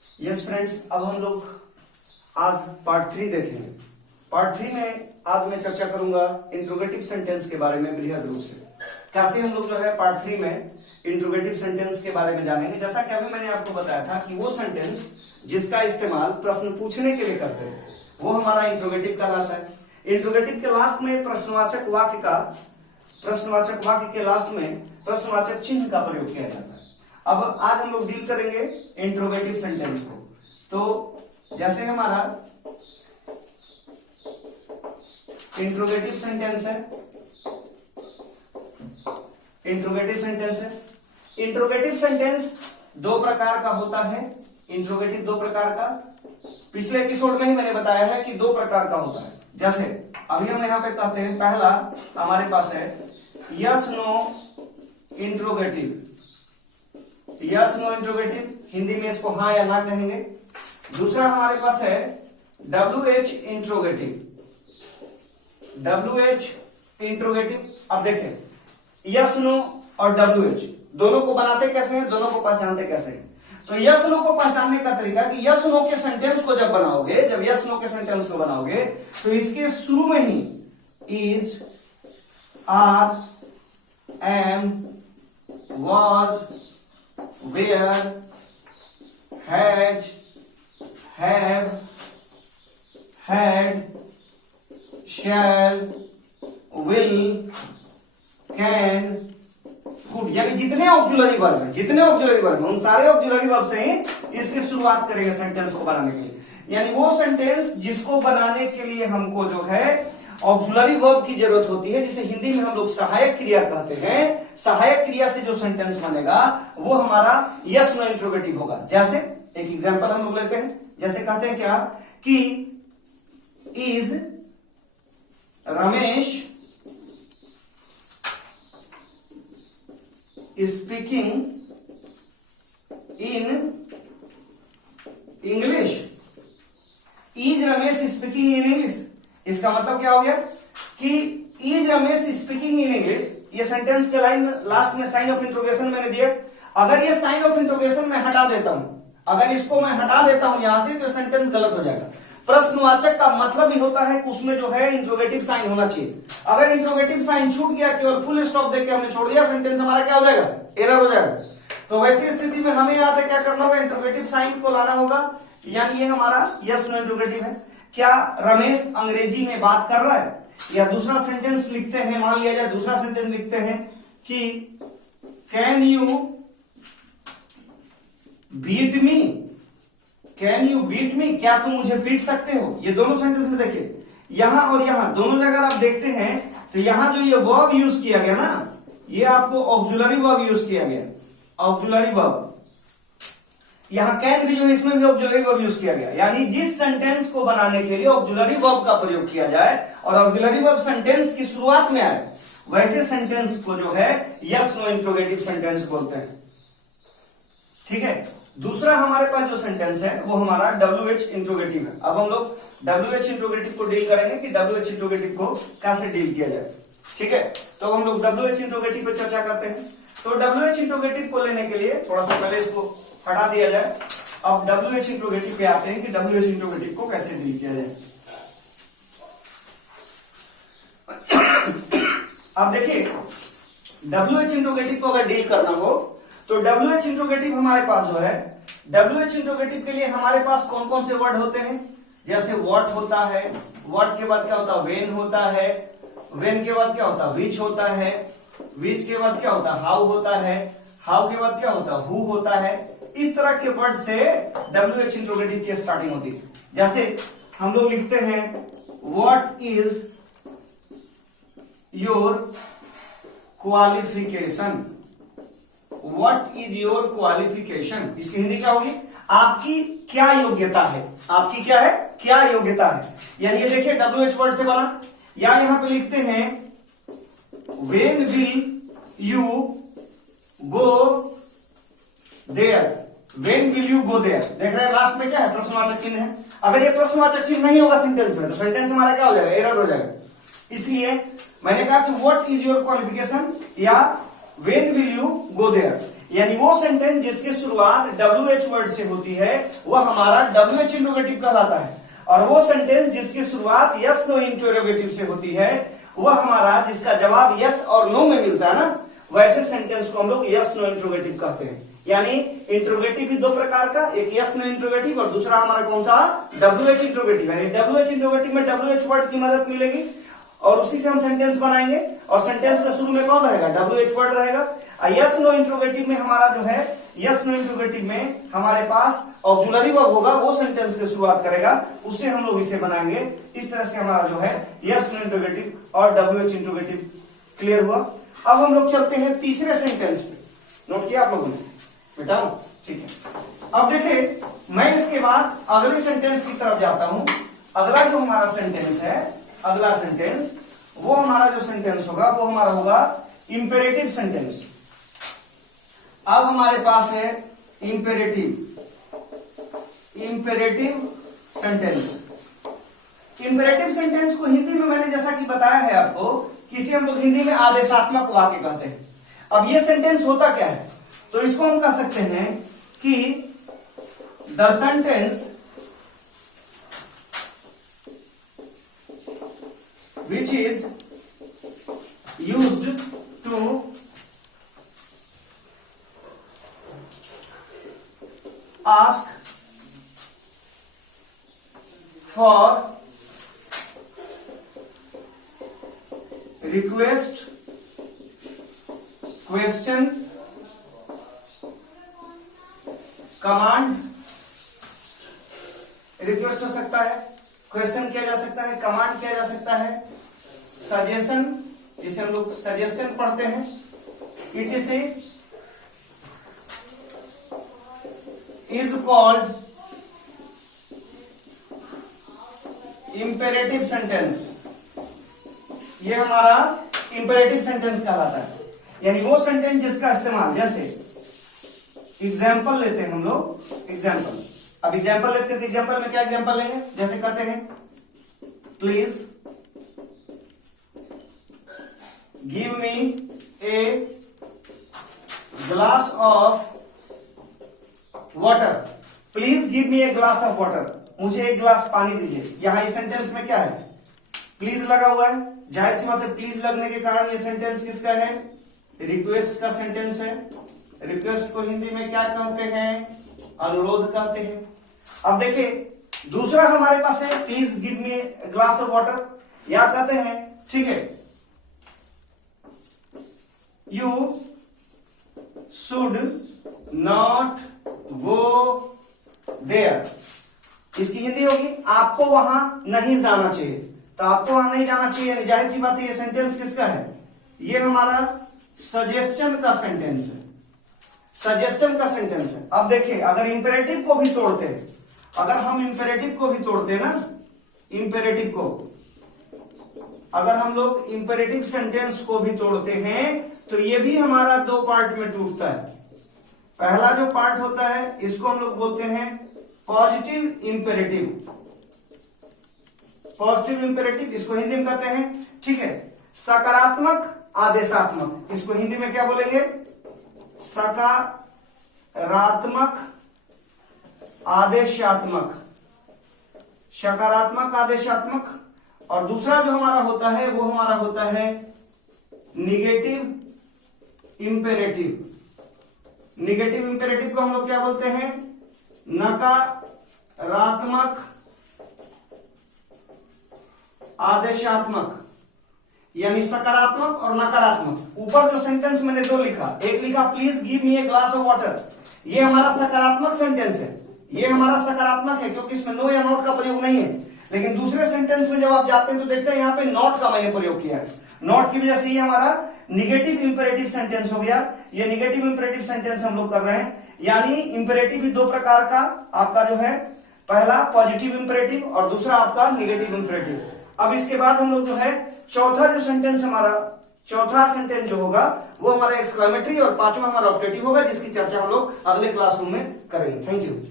Yes friends, अब हम लोग आज पार्ट 3 देखेंगे। पार्ट 3 में आज मैं चर्चा करूंगा इंट्रोगेटिव सेंटेंस के बारे में बृहद रूप से। कैसे हम लोग जो है पार्ट 3 में इंट्रोगेटिव सेंटेंस के बारे में जानेंगे। जैसा कि अभी मैंने आपको बताया था कि वो सेंटेंस जिसका इस्तेमाल प्रश्न पूछने के लिए करते हैं वो हमारा इंट्रोगेटिव कहलाता है। इंट्रोगेटिव के लास्ट में प्रश्नवाचक वाक्य के लास्ट में प्रश्नवाचक चिन्ह का प्रयोग किया जाता है। अब आज हम लोग डील करेंगे इंट्रोगेटिव सेंटेंस को। तो जैसे हमारा इंट्रोगेटिव सेंटेंस है, इंट्रोगेटिव सेंटेंस दो प्रकार का होता है। इंट्रोगेटिव दो प्रकार का, पिछले एपिसोड में ही मैंने बताया है कि दो प्रकार का होता है। जैसे अभी हम यहाँ पे कहते हैं, पहला हमारे पास है yes no interrogative. Yes no interrogative, Hindi में इसको हाँ या ना कहेंगे। दूसरा हमारे पास है WH इंट्रोगेटिव। WH interrogative. अब देखें, यस नो और WH दोनों को बनाते कैसे हैं, दोनों को पहचानते कैसे हैं। तो यस नो को पहचानने का तरीका कि यस नो के सेंटेंस को जब बनाओगे, जब यस नो के सेंटेंस को बनाओगे तो इसके शुरू में ही is, are, am, was, were, has, have, had, shall, will, can, could, यानी जितने ऑक्सिलरी वर्ब हैं उन सारे ऑक्सिलरी वर्ब से ही इसकी शुरुआत करेंगे सेंटेंस को बनाने के लिए। यानी वो सेंटेंस जिसको बनाने के लिए हमको जो है ऑक्सिलरी वर्ब की जरूरत होती है, जिसे हिंदी में हम लोग सहायक क्रिया कहते हैं। सहायक क्रिया से जो सेंटेंस बनेगा वो हमारा यस नो इंट्रोगेटिव होगा। जैसे एक एग्जांपल हम लोग लेते हैं, जैसे कहते हैं क्या कि is Ramesh speaking in English. Is Ramesh speaking in English, इसका मतलब क्या हो गया कि is Ramesh speaking in English. ये सेंटेंस के लाइन में लास्ट में साइन ऑफ इंट्रोगेशन मैंने दिया। अगर ये साइन ऑफ इंट्रोगेशन मैं हटा देता हूं, अगर इसको मैं हटा देता हूं यहां से, तो सेंटेंस गलत हो जाएगा। प्रश्नवाचक का मतलब ही होता है कि उसमें जो है इंट्रोगेटिव साइन होना चाहिए। अगर इंट्रोगेटिव साइन छूट गया, केवल फुल स्टॉप देके हमने छोड़ दिया, सेंटेंस हमारा क्या हो जाएगा, एरर हो जाएगा। तो वैसी स्थिति में हमें यहां से क्या करना होगा, इंट्रोगेटिव साइन को लाना होगा। यानी ये हमारा यस नो इंट्रोगेटिव है। क्या रमेश अंग्रेजी में बात कर रहा है? या दूसरा सेंटेंस लिखते हैं, मान लिया जाए दूसरा सेंटेंस लिखते हैं कि can you beat me, can you beat me, क्या तुम मुझे पीट सकते हो। ये दोनों सेंटेंस में देखिए, यहां और यहां दोनों जगह आप देखते हैं तो यहां जो ये वर्ब यूज किया गया ना, ये आपको ऑक्सिलरी वर्ब यूज किया गया, ऑक्सिलरी वर्ब। यहां कैन भी जो है, इसमें भी ऑक्सिलरी वर्ब यूज किया गया। यानी जिस सेंटेंस को बनाने के लिए ऑक्सिलरी वर्ब का प्रयोग किया जाए और ऑक्सिलरी वर्ब सेंटेंस की शुरुआत में आए, वैसे सेंटेंस को जो है यस नो इंट्रोगेटिव सेंटेंस बोलते हैं। ठीक है। दूसरा हमारे पास जो सेंटेंस है वो हमारा WH इंट्रोगेटिव है। अब हम लोग WH इंट्रोगेटिव को डील करेंगे कि WH इंट्रोगेटिव को कैसे डील किया जाए। ठीक है, तो हम लोग WH इंट्रोगेटिव पे चर्चा करते हैं। तो WH इंट्रोगेटिव को लेने के लिए थोड़ा सा पहले इसको हटा दिया जाए। अब WH इंट्रोगेटिव पे आते हैं कि WH इंट्रोगेटिव को कैसे डील किया जाए। अब देखिए, WH इंट्रोगेटिव को अगर डील करना हो तो WH इंट्रोगेटिव हमारे पास जो है, WH इंट्रोगेटिव के लिए हमारे पास कौन कौन से वर्ड होते हैं। जैसे व्हाट होता है, व्हाट के बाद क्या होता है, व्हेन होता है, व्हेन के बाद क्या होता है, विच होता है, विच के बाद क्या होता है, हाउ होता है, हाउ के बाद क्या होता है, हु होता है। इस तरह के वर्ड से WH इंट्रोगेटिव की स्टार्टिंग होती है। जैसे हम लोग लिखते हैं what is your qualification, what is your qualification, इसकी हिंदी क्या होगी, आपकी क्या योग्यता है, आपकी क्या है, क्या योग्यता है। यानी ये देखिए WH वर्ड से बना। या यहां पे लिखते हैं when will you go there, when will you go there. देख रहे हैं लास्ट में क्या है, प्रश्नवाचक चिन्ह है। अगर ये प्रश्नवाचक चिन्ह नहीं होगा सेंटेंस में तो सेंटेंस हमारा क्या हो जाएगा, एरर हो जाएगा। इसलिए मैंने कहा कि व्हाट इज योर क्वालिफिकेशन या when will you go there. यानी वो सेंटेंस जिसकी शुरुआत WH वर्ड से होती है वह हमारा WH इंट्रोगेटिव कहलाता है, और वो सेंटेंस जिसकी शुरुआत यस नो इंट्रोगेटिव से होती है वह हमारा जिसका जवाब यस और नो में मिलता है ना, वैसे सेंटेंस को हम लोग यस नो इंट्रोगेटिव कहते हैं। यानी इंट्रोगेटिव भी दो प्रकार का, एक यस नो इंट्रोगेटिव और दूसरा हमारा कौन सा WH इंट्रोगेटिव। यानी WH इंट्रोगेटिव में WH वर्ड की मदद मिलेगी और उसी से हम सेंटेंस बनाएंगे, और सेंटेंस का शुरू में कौन रहेगा WH वर्ड रहेगा। यस नो इंट्रोगेटिव में हमारा जो है यस नो इंट्रोगेटिव में हमारे पास ऑक्सिलरी वर्ब होगा, वो सेंटेंस की शुरुआत करेगा, उससे हम लोग इसे बनाएंगे। इस तरह से हमारा जो है यस नो इंट्रोगेटिव और WH इंट्रोगेटिव क्लियर हुआ। अब हम लोग चलते हैं तीसरे सेंटेंस पे, नोट किया आप लोगों ने बेटा, ठीक है। अब देखिए मैं इसके बाद अगले सेंटेंस की तरफ जाता हूं। अगला जो हमारा सेंटेंस है, अगला सेंटेंस वो हमारा जो सेंटेंस होगा वो हमारा होगा इंपेरेटिव सेंटेंस। अब हमारे पास है इंपेरेटिव सेंटेंस। इंपेरेटिव सेंटेंस को हिंदी में मैंने जैसा कि बताया है आपको, किसी हम लोग हिंदी में आदेशात्मक वाक्य कहते हैं। अब ये सेंटेंस होता क्या है, तो इसको हम कह सकते हैं कि the sentence which is used to ask for request, question, command. Request हो सकता है, क्वेश्चन किया जा सकता है, कमांड किया जा सकता है, सजेशन, जिसे हम लोग सजेशन पढ़ते हैं, it is called imperative sentence. ये हमारा इंपेरेटिव सेंटेंस कहलाता है। यानी वो सेंटेंस जिसका इस्तेमाल, जैसे एग्जाम्पल लेते हैं हम लोग, एग्जाम्पल। अब एग्जाम्पल लेते हैं तो एग्जाम्पल में क्या एग्जाम्पल लेंगे, जैसे कहते हैं please give me a glass of water. Please give me a glass of water, मुझे एक ग्लास पानी दीजिए। यहां इस सेंटेंस में क्या है, प्लीज लगा हुआ है। जाहिर सी बात है प्लीज लगने के कारण ये सेंटेंस किसका है, रिक्वेस्ट का सेंटेंस है। रिक्वेस्ट को हिंदी में क्या कहते हैं, अनुरोध कहते हैं। अब देखिए दूसरा हमारे पास है please give me a glass of water. या कहते हैं, ठीक है, you should not go there. इसकी हिंदी होगी आपको वहां नहीं जाना चाहिए। तो आपको वहां नहीं जाना चाहिए, जाहिर सी बात है ये सेंटेंस किसका है, ये हमारा सजेशन का सेंटेंस है, सजेशन का सेंटेंस है। अब देखिए अगर इंपेरेटिव को भी तोड़ते हैं, अगर हम इंपेरेटिव को भी तोड़ते हैं ना, इंपेरेटिव को अगर हम लोग इंपेरेटिव सेंटेंस को भी तोड़ते हैं तो ये भी हमारा दो पार्ट में टूटता है। पहला जो पार्ट होता है इसको हम लोग बोलते हैं पॉजिटिव इंपेरेटिव। पॉजिटिव इंपेरेटिव इसको हिंदी में कहते हैं, ठीक है, सकारात्मक आदेशात्मक। इसको हिंदी में क्या बोलेंगे, सकारात्मक आदेशात्मक, सकारात्मक आदेशात्मक। और दूसरा जो हमारा होता है वो हमारा होता है निगेटिव इंपेरेटिव। निगेटिव इंपेरेटिव को हम लोग क्या बोलते हैं, नकारात्मक आदेशात्मक। यानी सकारात्मक और नकारात्मक। ऊपर जो सेंटेंस मैंने दो लिखा, एक लिखा please give me a glass of water, ये हमारा सकारात्मक सेंटेंस है, ये हमारा सकारात्मक है क्योंकि इसमें नो या नॉट का प्रयोग नहीं है। लेकिन दूसरे सेंटेंस में जब आप जाते हैं तो देखते हैं यहाँ पे नॉट का मैंने प्रयोग किया है। नॉट की वजह से ये हमारा निगेटिव इंपेरेटिव सेंटेंस हो गया। ये निगेटिव इंपेरेटिव सेंटेंस हम लोग कर रहे हैं। यानी इंपेरेटिव भी दो प्रकार का आपका जो है, पहला पॉजिटिव इंपेरेटिव और दूसरा आपका निगेटिव इंपेरेटिव। अब इसके बाद हम लोग जो है चौथा जो सेंटेंस हमारा, चौथा सेंटेंस जो होगा वो हमारा एक्सक्लेमेटरी और पांचवा हमारा ऑब्जेक्टिव होगा, जिसकी चर्चा हम लोग अगले क्लासरूम में करेंगे। Thank you.